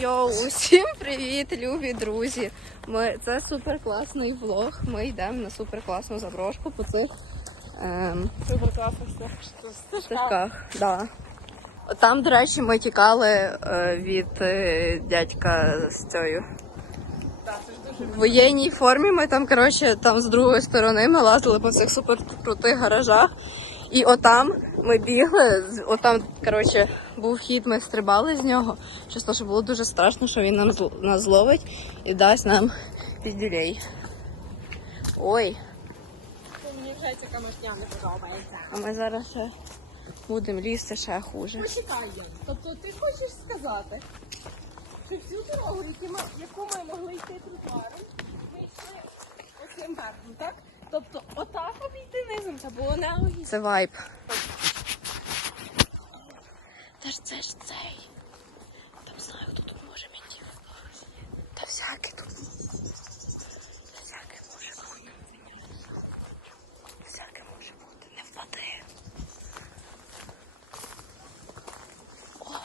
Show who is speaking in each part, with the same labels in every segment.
Speaker 1: Йоу, усім привіт, любі друзі! Ми це супер класний влог. Ми йдемо на супер класну заброшку по цих ем,
Speaker 2: Супер
Speaker 1: стежках. Да. Там, до речі, ми тікали е, від е, дядька з цією. В воєнній формі ми там, коротше, там з другої сторони ми лазили по цих супер крутих гаражах. І отам ми бігли, отам, коротше, був хід, ми стрибали з нього. Чесно, що було дуже страшно, що він нам нас зловить і дасть нам піздюлей. Ой,
Speaker 2: Мені вже ця камашня не подобається.
Speaker 1: а ми зараз ще будемо лізти ще хуже.
Speaker 2: Почекай, Ян. Тобто ти хочеш сказати, що всю дорогу, яку ми, яку ми могли йти тротуаром, ми йшли оцим верхом, так? Тобто отак обійти низом, це було нелогічно.
Speaker 1: Це вайб. Та ж це ж цей. Там знаю, хто тут може ментів. Та всяке тут. Та всяке може бути. Всяке може бути. Не впади. О!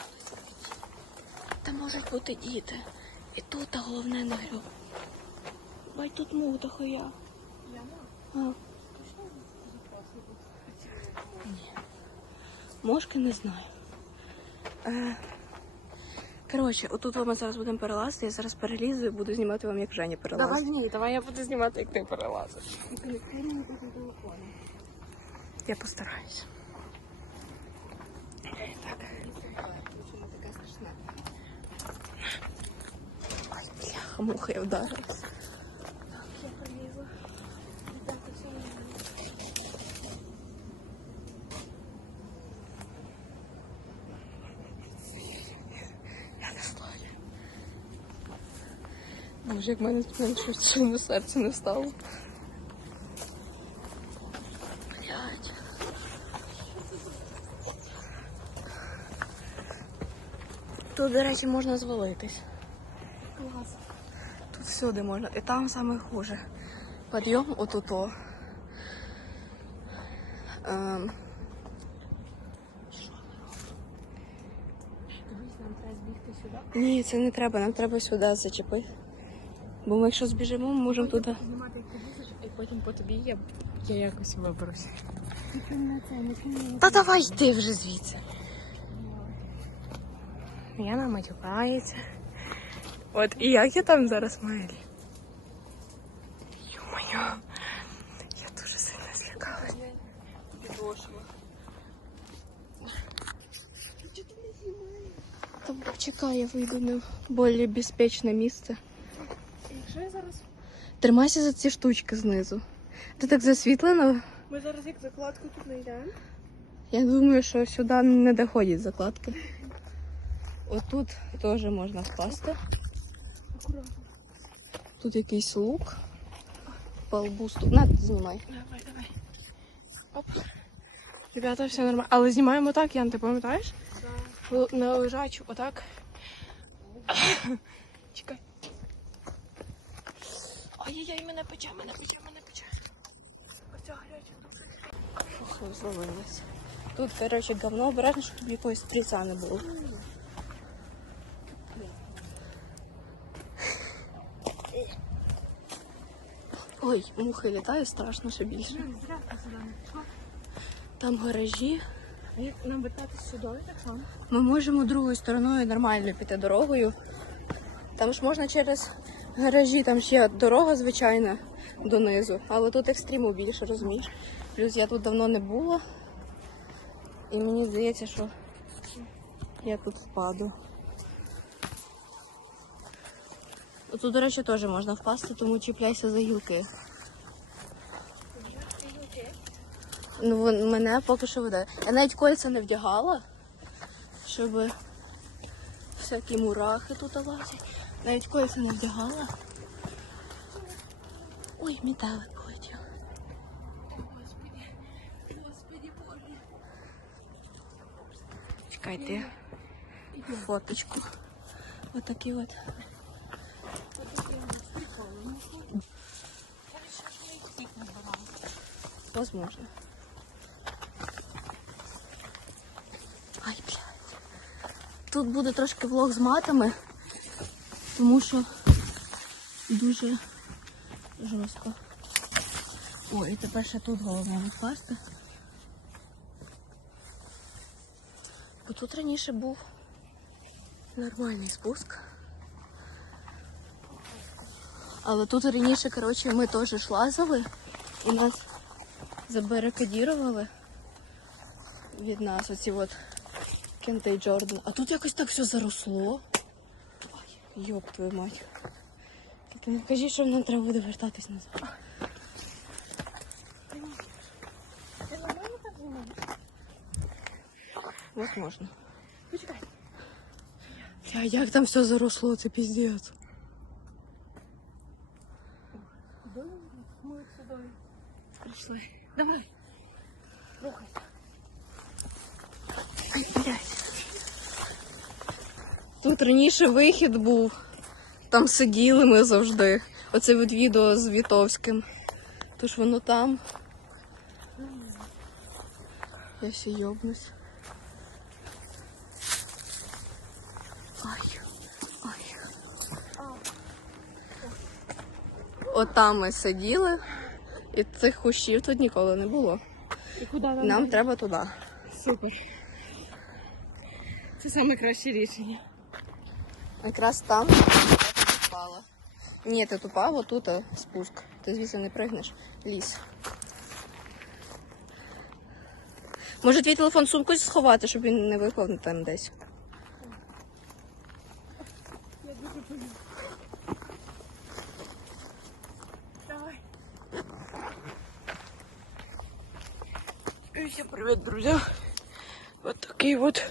Speaker 1: Та можуть бути діти. І тут а головне не грю. Бай тут мух дохуя. А. Мошки не знаю. Е, коротше, отут ми зараз будемо перелазити. Я зараз перелізу і буду знімати вам, як Женя
Speaker 2: Давай
Speaker 1: перелазить.
Speaker 2: ні, давай я буду знімати, як ти перелазиш.
Speaker 1: Я постараюсь. Так. Ой, бляха, муха, я вдарилась. Боже, як в мене тут щось на серце не стало. Тут, до речі, можна звалитись.
Speaker 2: Клас.
Speaker 1: Тут всюди можна. І там саме хуже. Підйом отуто. Ем,
Speaker 2: Дивись, нам треба збігти сюди.
Speaker 1: ні, це не треба, нам треба сюди зачепити. Бо ми якщо збіжимо, ми можемо туди.
Speaker 2: І потім по тобі я, я якось виберуся.
Speaker 1: Та давай йди вже звідси.
Speaker 2: Яна матюкається. От і як я там зараз маю? Йо-моє, я дуже сильно злякалась.
Speaker 1: Та почекай, я вийду на більш безпечне місце.
Speaker 2: Якщо я зараз.
Speaker 1: Тримайся за ці штучки знизу. Ти так засвітлено.
Speaker 2: Ми зараз як закладку тут знайдемо.
Speaker 1: Я думаю, що сюди не доходять закладки. Отут теж можна впасти.
Speaker 2: Акуратно.
Speaker 1: Тут якийсь лук. По лбу стук. На, знімай.
Speaker 2: Давай, давай. Оп. Ребята, все нормально. Але знімаємо так, Ян, ти пам'ятаєш? Так. На лежачу, отак. Чекай. Ай-яй-яй, мене пече, мене пече, мене пече. Ось ця гаряча.
Speaker 1: Фух, зловилась. Тут, коротше, говно обережно, щоб тобі якогось стрільця не було. Ой, мухи літають страшно ще більше. Там гаражі.
Speaker 2: Нам вертатися сюди так само?
Speaker 1: Ми можемо другою стороною нормально піти дорогою. Там ж можна через гаражі, там ще дорога звичайна донизу, але тут екстриму більше, розумієш? Плюс я тут давно не була. І мені здається, що я тут впаду. Тут, до речі, теж можна впасти, тому чіпляйся за гілки. Ну, мене поки що веде. Я навіть кольця не вдягала, щоб всякі мурахи тут лазять. Навіть кольця не вдягала. Ой, металик полетів. Чекайте. Фоточку. Отакі от. Возможно. Ай, блядь. Тут буде трошки влог з матами. Тому що дуже жорстко. Ой, і тепер ще тут головне відкласти. Бо тут раніше був нормальний спуск. Але тут раніше, коротше, ми теж ж лазили і нас забарикадірували від нас оці от Кенте Джордан. А тут якось так все заросло. Ой, йоп твою мать. Тільки не кажіть, що нам треба буде вертатись назад.
Speaker 2: Ти нормально так знімаєш?
Speaker 1: От можна.
Speaker 2: Почекай.
Speaker 1: Бля, як там все заросло, це піздець. Тут раніше вихід був. Там сиділи ми завжди. Оце від відео з Вітовським. Тож воно там. Я все йобнусь. Ай. Ай. От там ми сиділи, і цих кущів тут ніколи не було.
Speaker 2: І куди нам?
Speaker 1: Нам треба туди.
Speaker 2: Супер. Це найкраще рішення.
Speaker 1: Якраз там впала. Ні, ти тупа, отут е, спуск. Ти звідси не пригнеш. Ліс. Може твій телефон сумку сховати, щоб він не випав там десь.
Speaker 2: Я дуже боюсь. Давай.
Speaker 3: И всем привет, друзья! Вот такие вот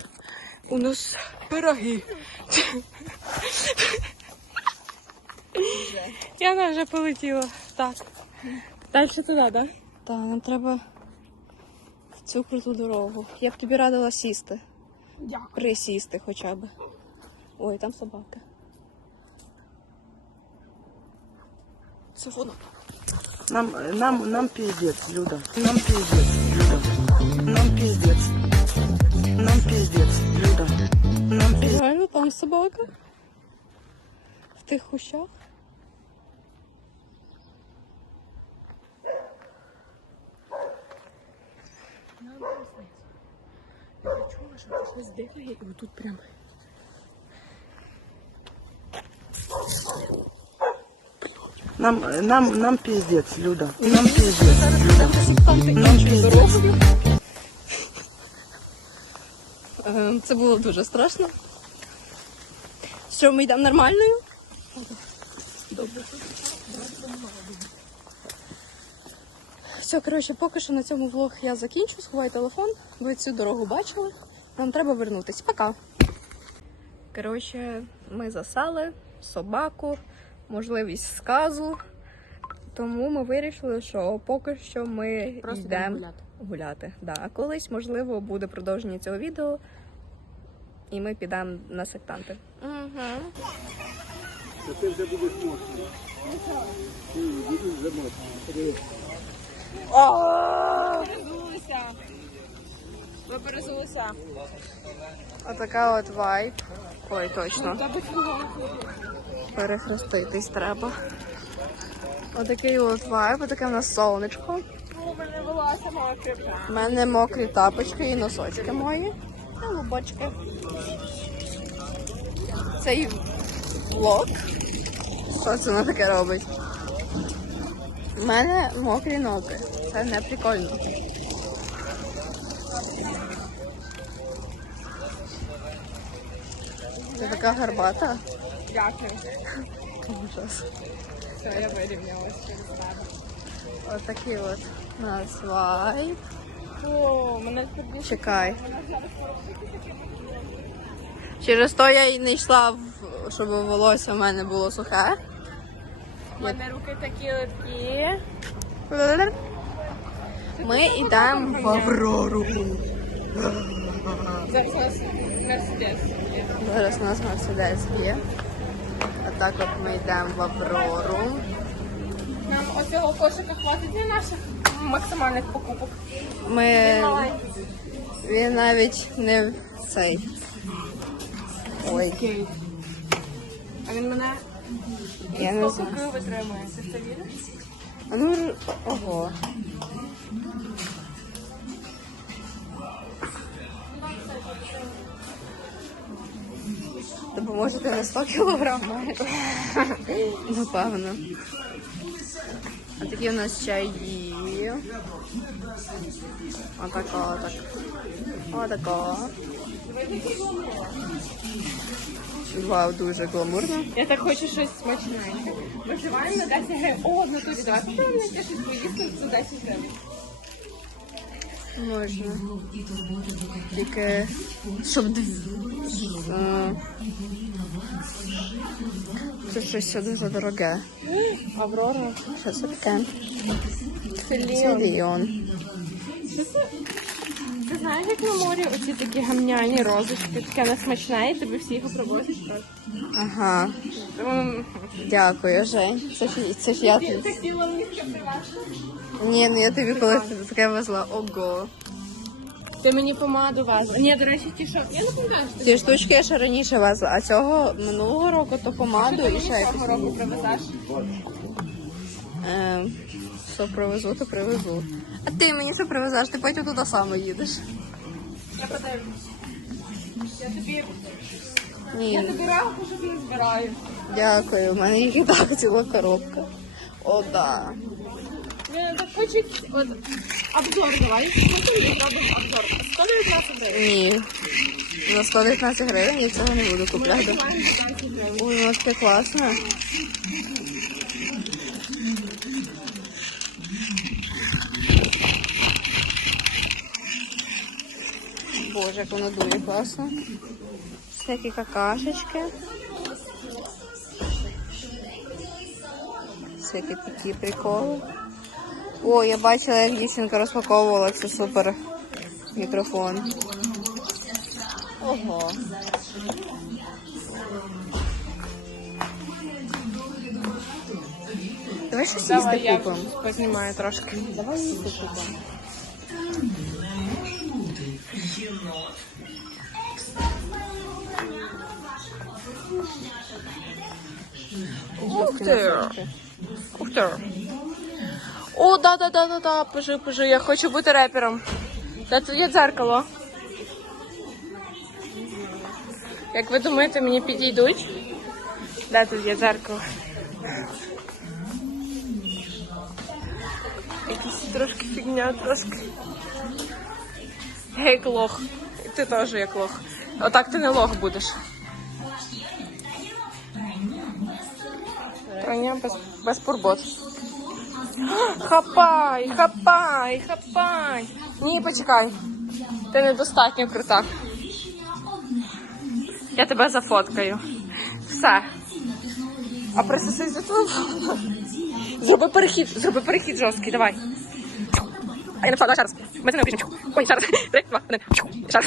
Speaker 3: у нас пироги.
Speaker 2: Яна вже полетіла. Так. Далі туди, так? Да?
Speaker 1: Так, нам треба в цю круту дорогу. Я б тобі радила сісти.
Speaker 2: Дякую.
Speaker 1: Присісти хоча б. Ой, там собака.
Speaker 3: Це воно. Нам, нам, нам пиздец, Люда. Нам пиздец, Люда. Нам пиздец. Нам пиздец, Люда. Нам пиздец.
Speaker 1: Реально там собака? В тих?
Speaker 2: Я що це щось дихає, і отут прямо.
Speaker 3: Нам, нам, нам пиздец, Люда. Нам пиздец, Люда. Нам пиздец.
Speaker 1: Е, Це було дуже страшно. Що, ми йдемо нормальною? Добре. Все, коротше, поки що на цьому влог я закінчу. Сховай телефон. Ви цю дорогу бачили. Нам треба вернутись. Пока. Коротше, ми засали собаку, можливість сказу. Тому ми вирішили, що поки що ми
Speaker 2: Просто
Speaker 1: йдемо
Speaker 2: гуляти.
Speaker 1: гуляти. Да. А колись, можливо, буде продовження цього відео, і ми підемо на сектанти. Угу.
Speaker 2: Перезулися. Ви перезулися.
Speaker 1: Отака от вайб. Ой, точно. Перехреститись треба. Отакий от вайб, отаке в нас сонечко.
Speaker 2: У мене
Speaker 1: мокрі тапочки і носочки мої. І лубочки. Цей влог. Що це воно таке робить? У мене мокрі ноги. Це не прикольно. Це така гарбата.
Speaker 2: Дякую. Все, я вирівнялася через тебе.
Speaker 1: Отакий от у нас вайб.
Speaker 2: О, мене тепер
Speaker 1: Чекай. Через то я й не йшла, щоб волосся в мене було сухе.
Speaker 2: У мене руки такі легкі.
Speaker 1: Ми йдемо в Аврору.
Speaker 2: Зараз у нас мерседес є.
Speaker 1: Зараз у нас Мерседес є. А так от ми йдемо в Аврору.
Speaker 2: Нам оцього кошика хватить для наших максимальних покупок.
Speaker 1: Ми... Він навіть не в цей. Ой.
Speaker 2: А він мене
Speaker 1: Я не знаю.
Speaker 2: витримує. Це віриш?
Speaker 1: А Ну, ого. Допоможете на 100 кілограм маєш? Напевно. А такі у нас чаї. Отака, так. Отака. Вау, дуже гламурно.
Speaker 2: Я так хочу щось смачненьке. Виживаємо на 10 гривень. О, в натурі, давай попробуємо щось поїсти за 10 гривень.
Speaker 1: Можна. Тільки щоб Е, Це щось дуже дороге.
Speaker 2: Аврора.
Speaker 1: Що це таке? Це
Speaker 2: Селіон. Ти знаєш, як на морі оці такі гамняні розочки, таке несмачне, і тобі всі його привозять.
Speaker 1: Ага. Дякую, Жень. Це ж, я
Speaker 2: ти хотіла мішка привезти?
Speaker 1: Ні, ну я тобі колись таке везла. Ого.
Speaker 2: Ти мені помаду везла. Ні, до речі, ті, що... Я не пам'ятаю, що
Speaker 1: Ці штучки я ще раніше везла, а цього минулого року то помаду і ще
Speaker 2: цього
Speaker 1: якось.
Speaker 2: року привезеш.
Speaker 1: Е, що привезу, то привезу. А ти мені що привезеш? Ти потім туди саме їдеш.
Speaker 2: Я подивлюсь. Я тобі, я
Speaker 1: Ні,
Speaker 2: тобі раху, що не збираю.
Speaker 1: дякую. У мене їх і так ціла коробка. О, да.
Speaker 2: От, обзор давай. Потім обзор. 119 гривень.
Speaker 1: Ні. За 119 гривень я цього не буду купляти.
Speaker 2: називаємо за 20 гривень.
Speaker 1: Ой, таке класне. Боже, як воно дуже класно. Всякі какашечки. Всякі такі приколи. О, я бачила, як дівчинка розпаковувала це супер мікрофон. Ого. Давай щось їсти
Speaker 2: я
Speaker 1: купимо.
Speaker 2: познімаю трошки.
Speaker 1: Давай їсти купимо.
Speaker 2: Ух ти! Ух ти! О, да, да, да, да, да, пожи, пожи, я хочу бути репером. Де тут є дзеркало? Як ви думаєте, мені підійдуть? Де тут є дзеркало? Якісь трошки фігня, трошки. Гей, лох. І Ти теж як лох. Отак ти не лох будеш. А я без, без турбот. Хапай, хапай, хапай. Ні, почекай. Ти недостатньо крута. Я тебе зафоткаю. Все. А присосись до телефону. Зроби перехід, зроби перехід жорсткий, давай. А я написала, давай. Ми це не опишемо. Ой, ще. Три, два, один. Ще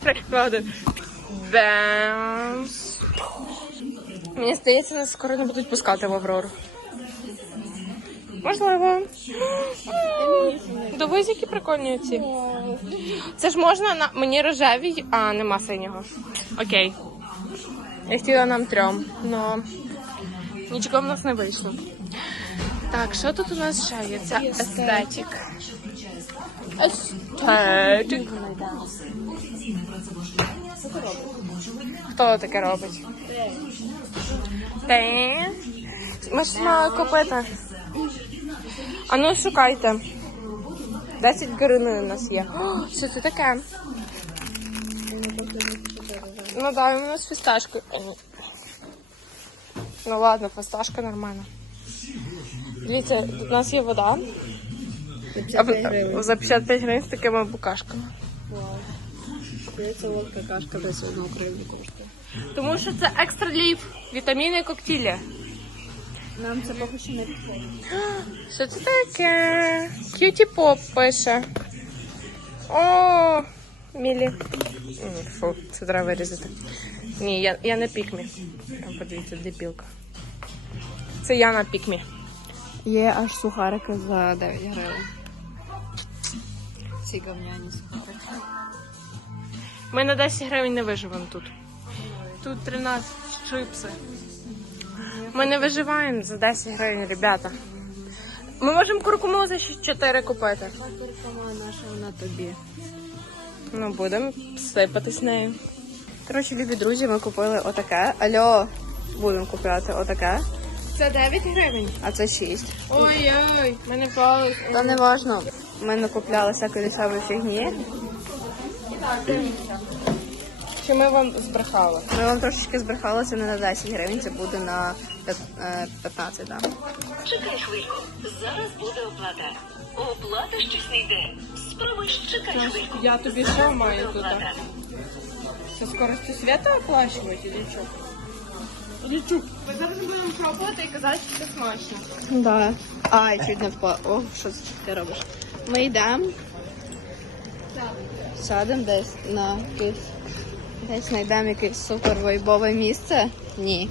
Speaker 2: три, два, один. Бемс. Мені здається, нас скоро не будуть пускати в Аврору. Можливо. Дивись, які прикольні ці. Це ж можна на мені рожевій, а нема синього. Окей. Я хотіла нам трьом, но нічого в нас не вийшло. Так, що тут у нас ще є? Це естетик. Естетик. Хто таке робить? Ти? Ж мали купити. А ну шукайте. 10 гривень у нас є. О, що це таке? Ну да, у нас фісташка. Ну ладно, фісташка нормально. Дивіться, тут у нас є вода. За 55 гривень з такими букашками.
Speaker 1: Це от какашка десь одну гривню коштує.
Speaker 2: Тому що це екстра ліф, вітаміни і коктейлі.
Speaker 1: Нам це поки що не підходить.
Speaker 2: Що це таке? К'юті поп пише. О, мілі. Фу, це треба вирізати. Ні, я, я не пікмі. Там подивіться, дебілка. Це я на пікмі.
Speaker 1: Є аж сухарики за 9 гривень. Ці говняні сухарики.
Speaker 2: Ми на 10 гривень не виживемо тут. Тут 13 чипси. Ми не виживаємо за 10 гривень, ребята. Ми можемо куркуму за 4 купити.
Speaker 1: Куркума наша вона тобі.
Speaker 2: Ну, будемо сипатись нею.
Speaker 1: Коротше, любі друзі, ми купили отаке. Альо, будемо купляти отаке,
Speaker 2: Це 9 гривень.
Speaker 1: а це 6.
Speaker 2: Ой-ой, мене палець.
Speaker 1: Та не важно. Ми не купляли всякої лісової фігні.
Speaker 2: Чи ми вам збрехали?
Speaker 1: Ми вам трошечки збрехалися не на 10 гривень, це буде на 15, так.
Speaker 4: Чекай хвильку. Зараз буде оплата. Оплата щось не йде. Спробуй чекай хвильку.
Speaker 2: Я тобі що маю тут?
Speaker 4: Оплата.
Speaker 2: Це скорості свята оплачувати, чи що? Ми зараз будемо пробувати і казати, що це смачно.
Speaker 1: Да. Ай, чуть не впав. О, що це ти робиш? Ми йдемо. Сядемо десь на якесь. Десь знайдемо якесь супер вайбове місце. Ні.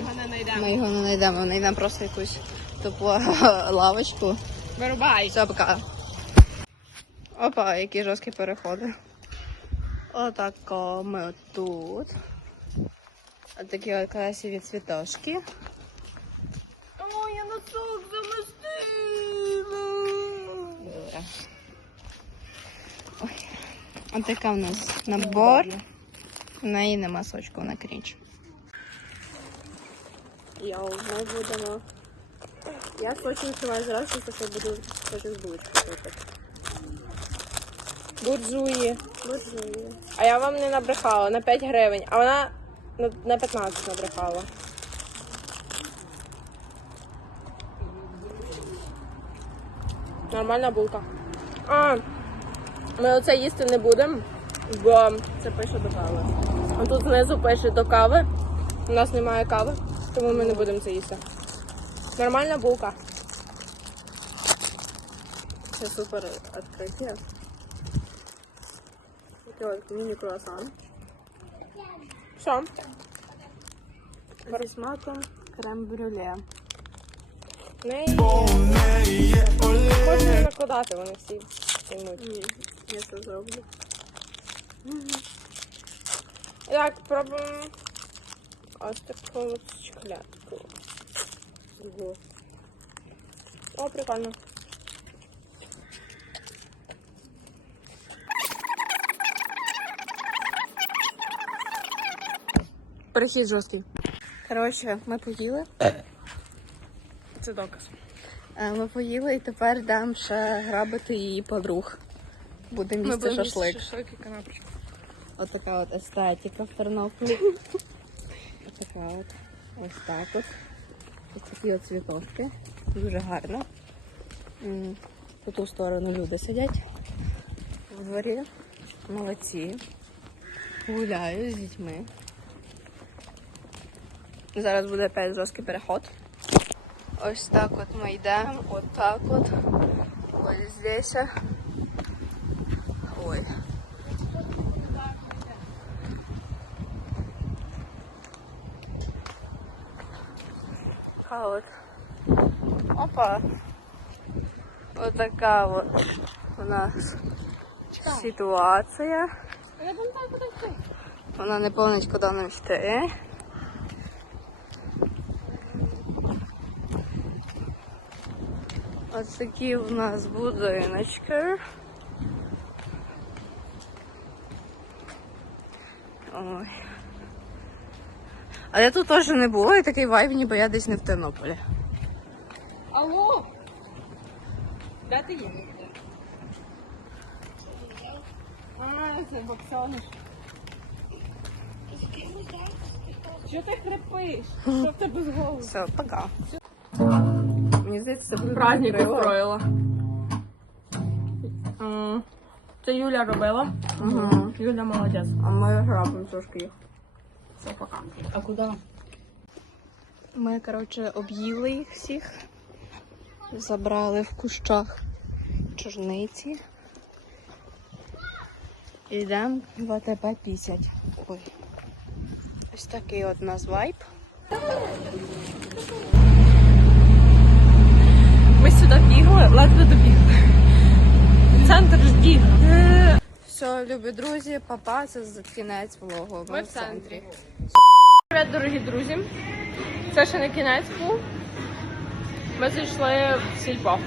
Speaker 2: Його не знайдемо.
Speaker 1: Ми його не знайдемо, знайдемо просто якусь тупу лавочку.
Speaker 2: Вирубай.
Speaker 1: Все, пока. Опа, які жорсткі переходи. Отако ми тут. Отакі от красиві цвіточки.
Speaker 2: Ой, я носок замастила.
Speaker 1: Добре. Ой. Отака в нас набор. В неї нема сочку на крінч. Я ми будемо. Я хочу відчуваю зразу, що буду хочу з булочкою купити.
Speaker 2: Буржуї.
Speaker 1: Буржуї.
Speaker 2: А я вам не набрехала на 5 гривень, а вона на- на 15 набрехала. Нормальна булка. А, ми оце їсти не будемо, бо це пише до кави. А тут знизу пише до кави. У нас немає кави, тому ми не будемо це їсти. Нормальна булка.
Speaker 1: Це супер відкриття. Такий от міні-круасан.
Speaker 2: Що?
Speaker 1: Зі смаком крем-брюле.
Speaker 2: Неї можна не накладати, вони всі.
Speaker 1: Ні, я це зроблю.
Speaker 2: Так, пробуємо ось таку шоколадку. Ого. О, прикольно.
Speaker 1: Перехід жорсткий. Коротше, ми поїли.
Speaker 2: Це доказ.
Speaker 1: Е, Ми поїли і тепер йдемо ще грабити її подруг. Будемо їсти шашлик.
Speaker 2: шашлик і канапочку.
Speaker 1: Отака от естетика в Тернополі. Отака от. Ось так от. Ось такі от цвіточки. Дуже гарно. По ту сторону люди сидять в дворі. Молодці. Гуляють з дітьми. Зараз буде опять жорсткий переход. Ось так от ми йдемо. От так от. Ось здесь. Ой. Така от. Опа. Вот така вот у нас ситуація. Вона не помнить, куди нам йти. Ось такі у нас будиночки. Ой. А я тут теж не була і такий вайб, ніби я десь не в Тернополі.
Speaker 2: Алло! Де ти є? А, це боксониш. Що ти хрипиш? Що в тебе з голосу?
Speaker 1: Все, пока. Мені здається, це буде
Speaker 2: Праздник устроїла. Це Юля робила.
Speaker 1: Угу.
Speaker 2: Юля молодець.
Speaker 1: А ми грабимо трошки їх.
Speaker 2: Все, пока.
Speaker 1: А куди? Ми, коротше, об'їли їх всіх. Забрали в кущах чорниці. І йдемо в АТП 50. Ой. Ось такий от у нас вайб.
Speaker 2: Ми сюди бігли, ледве добігли. Центр ж біг.
Speaker 1: Все, любі друзі, папа, це кінець влогу.
Speaker 2: Ми в центрі. привіт, дорогі друзі! Це ще не кінець був. Ми зайшли в сільпо.